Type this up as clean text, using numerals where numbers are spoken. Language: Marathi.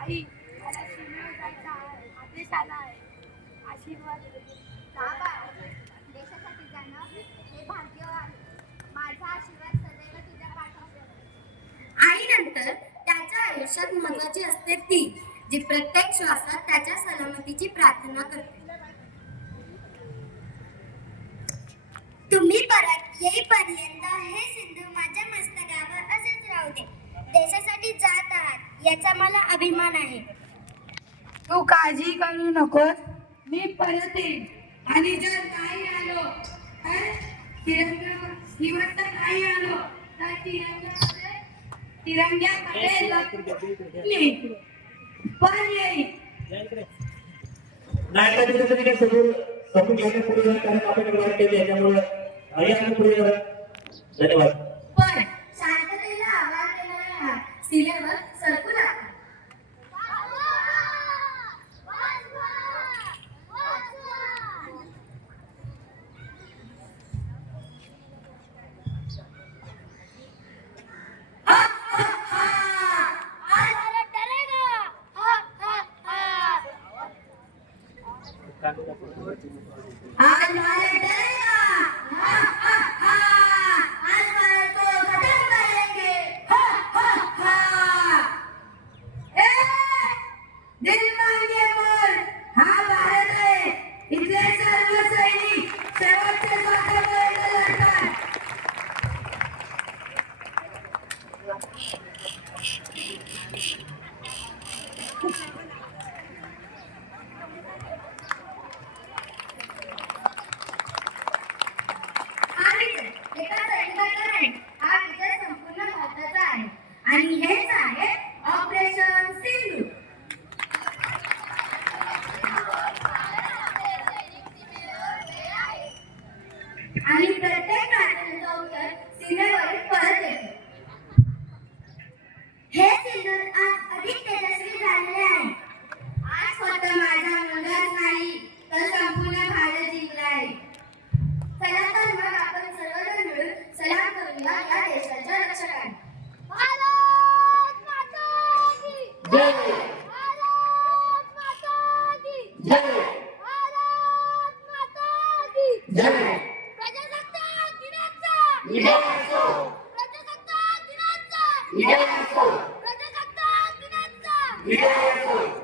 आई, मला शिमल्यावर जायचा आदेश आला आहे. आशीर्वाद दे. बाबा, देशासाठी जाणं हे भाग्य आहे. माझा आशीर्वाद सदैव तुझ्या पाठीशी आहे. आईनंतर त्याच्या आयुष्यात महत्वाची असते ती जी प्रत्येक श्वासात त्याच्या सलामतीची प्रार्थना करते. तुम्ही परत येईपर्यंत हे सिंधू माझ्या मस्तकावर असेच राहू दे. देशासाठी जात आहात याचा मला अभिमान आहे. तू काळजी करू नकोस, मी परत येईन. आणि जर नाही आलो तर जिवंत नाही आलो तर तिरंग्याकडे लपणे. पण येईन. नाही का तिथे तरी समोर घेऊन पुढे जाऊन कारण आपण वाट केली याच्यामुळे आणि पुढे जाऊ. धन्यवाद. पण शांततेला आवाज देणाऱ्या सीमेवर सरकू लागतात. आज भारत डरेगा, हा हा हा, आज भारत को खत्म करेंगे, हा हा हा. ए, दिल मांगे मोर, हा भारत आहे. इथले सर्व सैनिक शेवटचे स्वातंत्र्य लढतात. एका सैनिकाचा हा विजय संपूर्ण भारताचा आहे आणि हेच आहे ऑपरेशन सिंधू. आणि प्रत्येक प्रार्थनेचा उत्तर सीमेवरून परत येतो. हे सिंधू आज अधिक तेजस्वी झालेले आहे. आज फक्त माझा मुलगाच नाही तर संपूर्ण भारत जिंकला आहे. चला तर मग आपण सर्वजण मिळून सलाम करूया या देशाच्या रक्षकांना. भारत माता की जय. भारत माता की जय. भारत माता की जय. प्रजासत्ताक दिनाचा विजय असो. प्रजासत्ताक दिनाचा विजय असो. प्रजासत्ताक दिनाचा विजय असो.